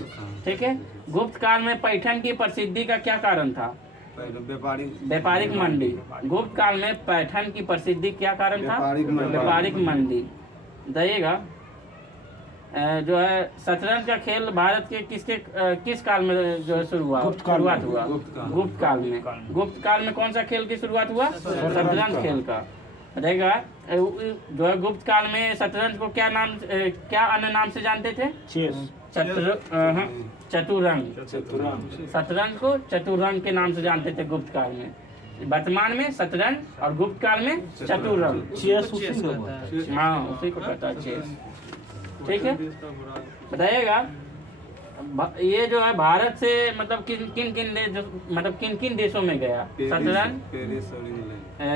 ठीक है, गुप्त काल में पैठन की प्रसिद्धि का क्या कारण था? व्यापारिक मंडी। गुप्त काल में पैठन की प्रसिद्धि क्या कारण था? व्यापारिक मंडी। बताइएगा जो है शतरंज का खेल भारत के किस काल में जो है शुरुआत हुआ? गुप्त काल में। गुप्त काल में कौन सा खेल की शुरुआत हुआ? शतरंज खेल का। रहेगा जो है गुप्त काल में शतरंज को क्या अन्य नाम से जानते थे? चतुरंग। शतरंज को चतुरंग के नाम से जानते थे गुप्त काल में। वर्तमान में शतरंज और गुप्त काल में चतुरंग। हाँ, उसी को कहता है चेस। ठीक है, बताइएगा ये जो है भारत से मतलब किन किन देशों में गया शतरंज?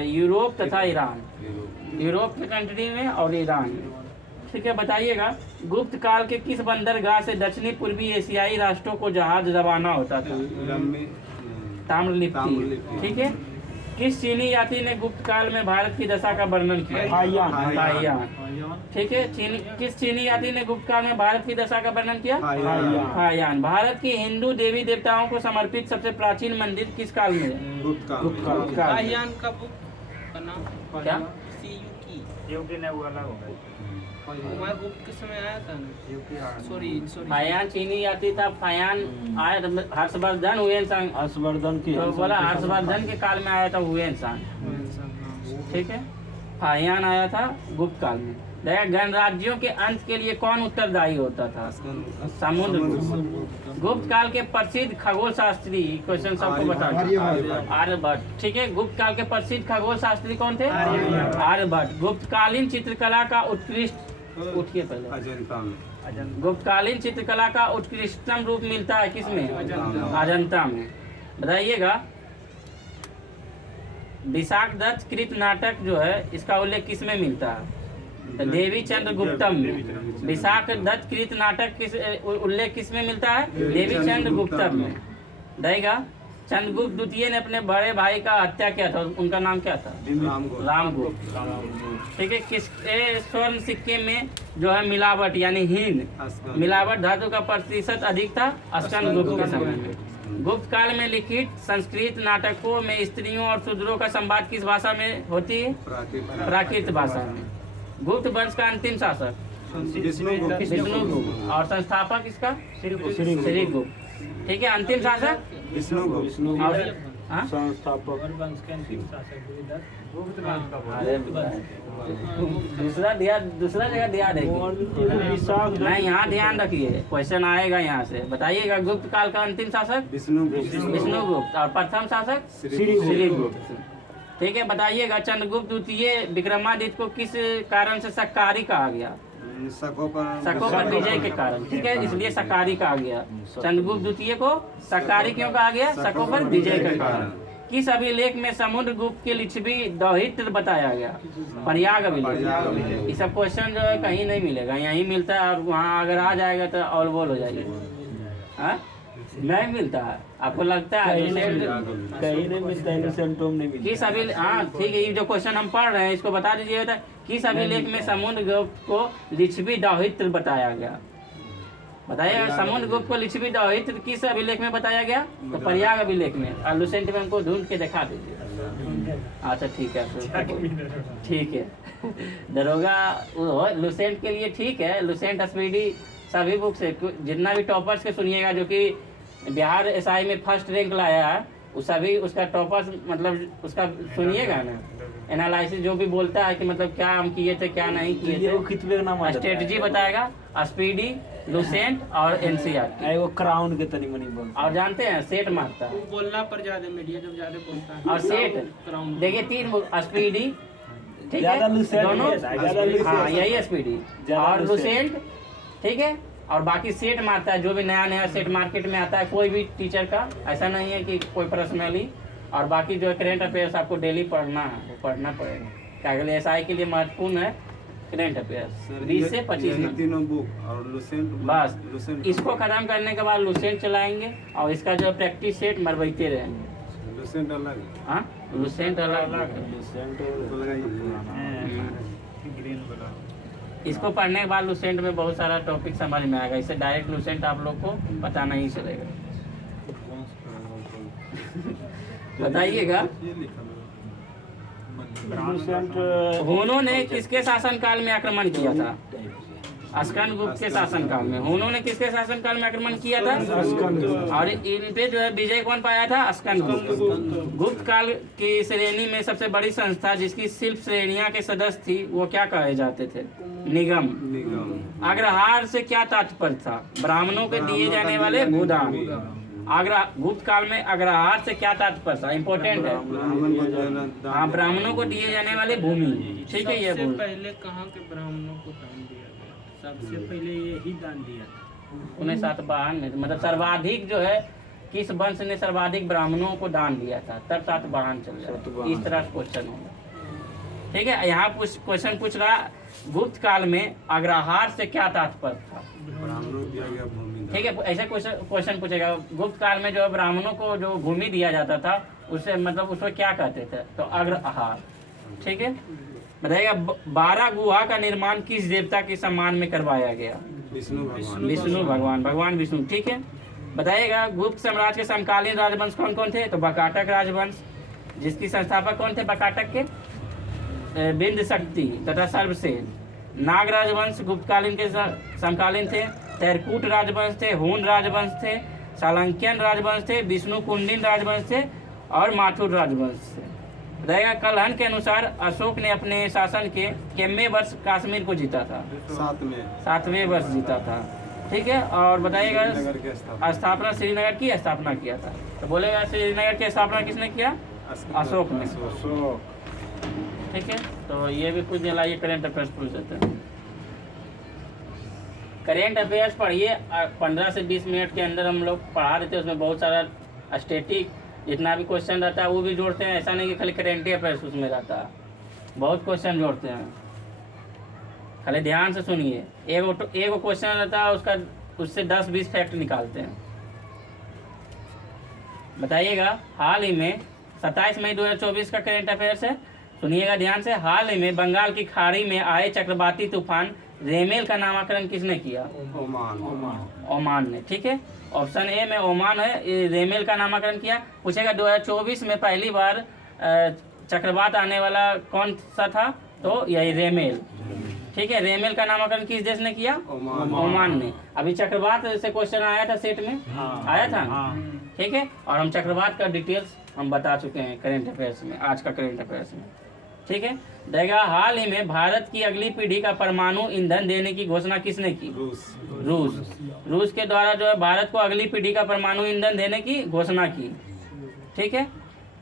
यूरोप तथा ईरान। यूरोप के कंट्री में और ईरान में। ठीक है, बताइएगा गुप्त काल के किस बंदरगाह से दक्षिणी पूर्वी एशियाई राष्ट्रों को जहाज रवाना होता था? ताम्रलिप्ति। ठीक है, किस चीनी यात्री ने गुप्त काल में भारत की दशा का वर्णन किया? ठीक है, किस चीनी यात्री ने गुप्त काल में भारत की दशा का वर्णन किया? हायान। भारत के हिंदू देवी देवताओं को समर्पित सबसे प्राचीन मंदिर किस काल में है? गुप्त काल। हायान का बुक का नाम क्या? कुमारगुप्त के समय आया था ना? सॉरी हायान चीनी यात्री था। फायान आया हर्षवर्धन हर्षवर्धन की तो बोला हर्षवर्धन के काल में आया था हुएनसांग। ठीक है, फायान आया था गुप्त काल में। गणराज्यों के अंत के लिए कौन उत्तरदायी होता था? समुद्रगुप्त। गुप्त काल के प्रसिद्ध खगोल शास्त्री, क्वेश्चन सबको बता आर्यभट्ट। ठीक है, गुप्त काल के प्रसिद्ध खगोल शास्त्री कौन थे? आर्यभट्ट। गुप्तकालीन चित्रकला का उत्कृष्ट उठिए पहले। गुप्तकालीन चित्रकला का उत्कृष्टतम रूप मिलता है किसमें? अजंता में। बताइएगा विशाख दत्त कृत नाटक जो है इसका उल्लेख किसमें मिलता है? देवी चंद्र गुप्तम में। विशाख दत्त कृत नाटक किस उल्लेख किसमें मिलता है? देवी चंद्र गुप्तम में। रहेगा चंद्रगुप्त द्वितीय ने अपने बड़े भाई का हत्या किया था, उनका नाम क्या था? रामगुप्त। ठीक है। किस स्वर्ण सिक्के में जो है मिलावट यानी हीन मिलावट धातु का प्रतिशत अधिक था? स्कंदगुप्त के समय में। गुप्त काल में लिखित संस्कृत नाटकों में स्त्रियों और शूद्रों का संवाद किस भाषा में होती है? प्राकृत भाषा में। गुप्त वंश का अंतिम शासक विष्णुगुप्त और संस्थापक इसका श्रीगुप्त। ठीक है। अंतिम शासक विष्णुगुप्त और संस्थापक दूसरा जगह दिया देखिए। नहीं, यहाँ ध्यान रखिए, क्वेश्चन आएगा यहाँ से। बताइएगा गुप्त काल का अंतिम शासक विष्णुगुप्त और प्रथम शासक श्रीगुप्त। ठीक है। बताइएगा चंद्रगुप्त द्वितीय विक्रमादित्य को किस कारण से शक्कारी कहा गया? शकों पर विजय के कारण। ठीक है, इसलिए शक्कारी कहा गया। चंद्रगुप्त द्वितीय को शक्कारी क्यों कहा गया? शकों पर विजय के कारण। किस अभिलेख में समुद्र गुप्त के लिच्छवी दौहित्र बताया गया? प्रयाग अभिलेख। ये सब क्वेश्चन जो है कहीं नहीं मिलेगा, यहीं मिलता है। और वहाँ अगर आ जाएगा तो और बोल हो जाएगी। हाँ, नहीं मिलता है, आपको लगता है? कहीं नहीं मिलता है। किस अभिलेख? हाँ ठीक है, ये जो क्वेश्चन हम पढ़ रहे हैं इसको बता दीजिएगा। किस अभिलेख में समुद्र गुप्त को लिच्छवी दौहित्र बताया गया? बताइएगा। समुद्र गुप्त को लिच्छवी दौहित्र किस अभिलेख में बताया गया? तो प्रयाग अभिलेख में। और लुसेंट में हमको ढूंढ के दिखा दीजिए। अच्छा ठीक है, ठीक है। दरोगा लुसेंट के लिए ठीक है। लुसेंट स्पीडी सभी बुक से जितना भी टॉपर्स के सुनिएगा जो कि बिहार एसआई में फर्स्ट रैंक लाया है, उस सभी उसका टॉपर्स मतलब उसका सुनिएगा ना, एनालिसिस जो भी बोलता है कि मतलब क्या हम किए थे क्या नहीं किए थे, स्ट्रेटजी बताएगा। स्पीडी, लुसेंट और एनसीआर वो क्राउन के तनी मनी बोल। और जानते हैं सेट मारता है बोलना पर ज्यादा मीडिया जब ज्यादा बोलता है। और सेट देखिए 3 स्पीडी, ठीक है दोनों। हाँ यही स्पीडी और लुसेंट, ठीक है। और बाकी सेट मारता है, जो भी नया नया सेट मार्केट में आता है कोई भी टीचर का, ऐसा नहीं है कि कोई पर्सनली। और बाकी जो करेंट अफेयर्स आपको डेली पढ़ना है, वो पढ़ना पड़ेगा क्या अगले एसआई के लिए महत्वपूर्ण है। करेंट अफेयर्स 20 से 25 मिनट तीनों बुक और लुसेंट बस। इसको खत्म करने के बाद लुसेंट चलाएंगे और इसका जो प्रैक्टिस सेट मरवाते रहेंगे। लुसेंट अलग। हाँ लुसेंट अलग। इसको पढ़ने के बाद लुसेंट में बहुत सारा टॉपिक समझ में आएगा। इससे डायरेक्ट लुसेंट आप लोग को पता नहीं चलेगा। बताइएगा हुनों ने किसके शासनकाल में आक्रमण किया था? स्कंदगुप्त के शासनकाल में। हुनों ने किसके शासनकाल में आक्रमण किया था? और इन पे जो है विजय कौन पाया था? स्कंदगुप्त। गुप्त काल की श्रेणी में सबसे बड़ी संस्था जिसकी शिल्प श्रेणियां के सदस्य थी वो क्या कहे जाते थे? निगम। अग्रहार से क्या तात्पर्य था? ब्राह्मणों को दिए जाने वाले भूदान। गुप्त काल में अग्रहार से क्या तात्पर्य था? इम्पोर्टेंट है। हाँ ब्राह्मणों को दिए जाने वाले भूमि। ठीक है, ये पहले कहाँ के ब्राह्मणों को दान दिया गया? सबसे पहले यही दान दिया था 1952 में। मतलब सर्वाधिक जो है किस वंश ने सर्वाधिक ब्राह्मणों को दान दिया था, तब सातवाहन चल जाए। इस तरह क्वेश्चन होगा। ठीक है, यहाँ क्वेश्चन पूछ रहा गुप्त काल में अग्रहार से क्या तात्पर्य था? ठीक है, ऐसे क्वेश्चन पूछेगा। गुप्त काल में जो ब्राह्मणों को जो भूमि दिया जाता था उससे मतलब उसको क्या कहते थे? तो अग्रहार। ठीक है, बताइएगा 12 गुहा का निर्माण किस देवता के सम्मान में करवाया गया? विष्णु भगवान, भगवान विष्णु। ठीक है, बताइएगा गुप्त साम्राज्य के समकालीन राजवंश कौन कौन थे? तो बकाटक राजवंश, जिसकी संस्थापक कौन थे बकाटक के? बिंद शक्ति तथा सर्वसेन। नाग राजवंश गुप्तकालीन के समकालीन थे। तैरकूट राजवंश थे, हून राजवंश थे, सालंक्यन राजवंश थे, विष्णु कुंडिन राजवंश थे और माथुर राजवंश थे। बताइएगा कलहन के अनुसार अशोक ने अपने शासन के कितने वर्ष कश्मीर को जीता था? 7वें वर्ष जीता था। ठीक है, और बताइएगा स्थापना श्रीनगर की स्थापना किया था। तो बोलेगा श्रीनगर की स्थापना किसने किया? अशोक ने। ठीक है, तो ये भी कुछ लाइए करेंट अफेयर्स पूछ देते हैं। करेंट अफेयर्स पढ़िए 15 से 20 मिनट के अंदर हम लोग पढ़ा देते हैं। उसमें बहुत सारा स्टैटिक जितना भी क्वेश्चन रहता है वो भी जोड़ते हैं। ऐसा नहीं कि खाली करेंट अफेयर्स उसमें रहता है, बहुत क्वेश्चन जोड़ते हैं। खाली ध्यान से सुनिए। एक क्वेश्चन रहता है उसका उससे 10-20 फैक्ट निकालते हैं। बताइएगा हाल ही में 27 मई 2024 का करंट अफेयर्स है, सुनिएगा ध्यान से। हाल ही में बंगाल की खाड़ी में आए चक्रवाती तूफान रेमेल का नामकरण किसने किया? ओमान ने, ठीक है। ऑप्शन ए में ओमान है, ये रेमेल का नामकरण किया। पूछेगा 2024 में पहली बार चक्रवात आने वाला कौन सा था? तो यही रेमेल, ठीक है। रेमेल का नामकरण किस देश ने किया? ओमान ने। अभी चक्रवात से क्वेश्चन आया था सेट में, आया था, ठीक है। और हम चक्रवात का डिटेल्स हम बता चुके हैं करंट अफेयर्स में, आज का करंट अफेयर्स में, ठीक है। देखा हाल ही में भारत की अगली पीढ़ी का परमाणु ईंधन देने की घोषणा किसने की? रूस के द्वारा जो है भारत को अगली पीढ़ी का परमाणु ईंधन देने की घोषणा की, ठीक है।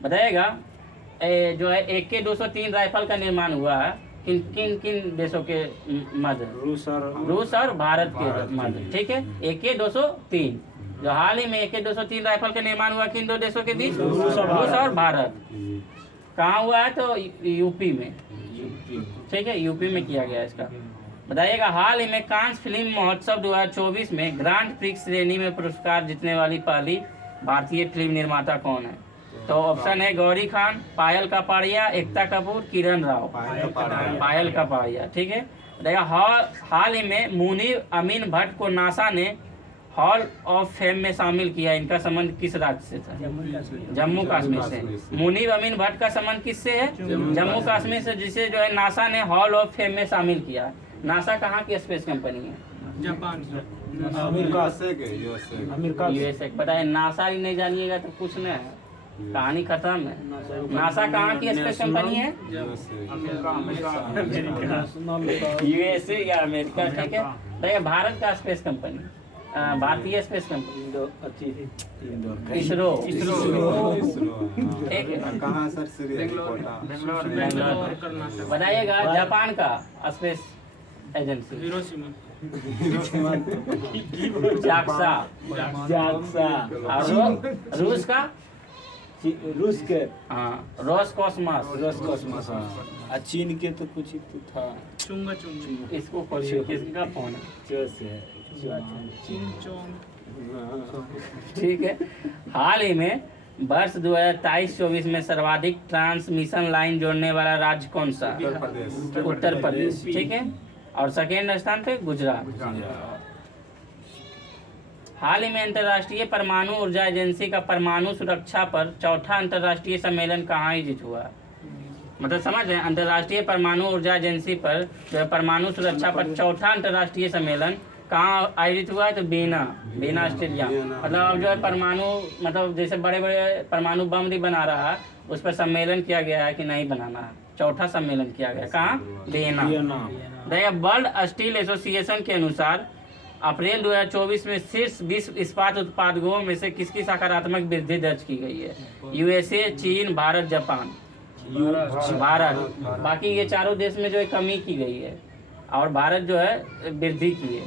बताइएगा जो है AK-203 राइफल का निर्माण हुआ है किन देशों के मध्य? रूस और भारत के मध्य, ठीक है। AK-203 जो हाल ही में AK-203 राइफल का निर्माण हुआ किन दो देशों के बीच? रूस और भारत। कहाँ हुआ है? तो यूपी में, ठीक है, यूपी में किया गया इसका। बताइएगा हाल ही में कांस फिल्म महोत्सव 2024 में ग्रांड प्रिक्स श्रेणी में पुरस्कार जीतने वाली पहली भारतीय फिल्म निर्माता कौन है? तो ऑप्शन है गौरी खान, पायल कापड़िया, एकता कपूर, किरण राव। पायल कापड़िया, ठीक है। देखा हाल ही में मुनीर अमीन भट्ट को नासा ने हॉल ऑफ फेम में शामिल किया। इनका संबंध किस राज्य से था? जम्मू कश्मीर से। मुनीर अमीन भट्ट का संबंध किससे है? जम्मू कश्मीर से, जिसे जो है नासा ने हॉल ऑफ फेम में शामिल किया। नासा कहाँ की स्पेस कंपनी है? जापान से। यूएसए। पता है, नासा ही नहीं जानिएगा तो कुछ नहीं है, कहानी खत्म है। नासा कहाँ की स्पेस कंपनी है? यूएसए या अमेरिका, ठीक है। देखिए भारत का स्पेस कंपनी, भारतीय स्पेस कंपनी इसरो, ठीक है। कहाँ सर? बेंगलोर। बताइएगा जापान का स्पेस एजेंसी? जाक्सा। और रूस का? रूस के हाँ, रोसकॉस्मॉस। और चीन के तो कुछ ही तो था। चुंगा इसको खोलिए, किसका फोन है? ठीक है। हाल ही में वर्ष 2023-24 में सर्वाधिक ट्रांसमिशन लाइन जोड़ने वाला राज्य कौन सा? उत्तर प्रदेश, ठीक है। और सेकेंड स्थान पे गुजरात। हाल ही में अंतर्राष्ट्रीय परमाणु ऊर्जा एजेंसी का परमाणु सुरक्षा पर चौथा अंतर्राष्ट्रीय सम्मेलन कहाँ आयोजित हुआ? मतलब समझ रहे हैं, अंतर्राष्ट्रीय परमाणु ऊर्जा एजेंसी पर जो है परमाणु सुरक्षा पर चौथा अंतर्राष्ट्रीय सम्मेलन कहाँ आयोजित हुआ है? तो बीना ऑस्ट्रेलिया। मतलब अब जो है परमाणु, मतलब जैसे बड़े बड़े परमाणु बम भी बना रहा है, उस पर सम्मेलन किया गया है कि नहीं बनाना है, चौथा सम्मेलन किया गया। कहाँ? बीना। वर्ल्ड स्टील एसोसिएशन के अनुसार अप्रैल 2024 में शीर्ष 20 इस्पात उत्पादकों में से किसकी सकारात्मक वृद्धि दर्ज की गई है? यूएसए, चीन, भारत, जापान। भारत। बाकी ये चारों देश में जो है कमी की गई है और भारत जो है वृद्धि की है।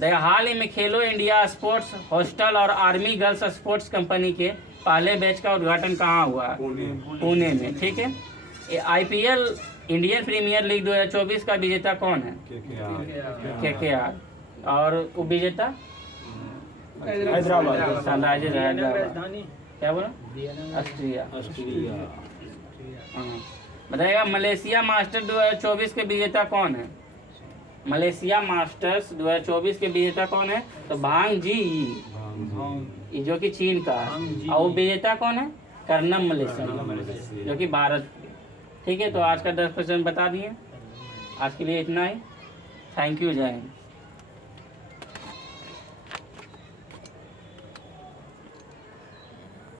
देखा हाल ही में खेलो इंडिया स्पोर्ट्स हॉस्टल और आर्मी गर्ल्स स्पोर्ट्स कंपनी के पहले बैच का उद्घाटन कहाँ हुआ? पुणे में, ठीक है। IPL इंडियन प्रीमियर लीग 2024 का विजेता कौन है? KKR। और उपविजेता? हैदराबाद। सनराइजर्स हैदराबाद। क्या बोला? ऑस्ट्रेलिया। बताइएगा मलेशिया मास्टर 2024 के विजेता कौन है? मलेशिया मास्टर्स 2024 के विजेता कौन है? तो भांग जी ये जो कि चीन का है। और विजेता कौन है? कर्नम मलेशिया जो कि भारत। ठीक है, तो आज का 10 क्वेश्चन बता दिए। आज के लिए इतना ही। थैंक यू, जय हिंद।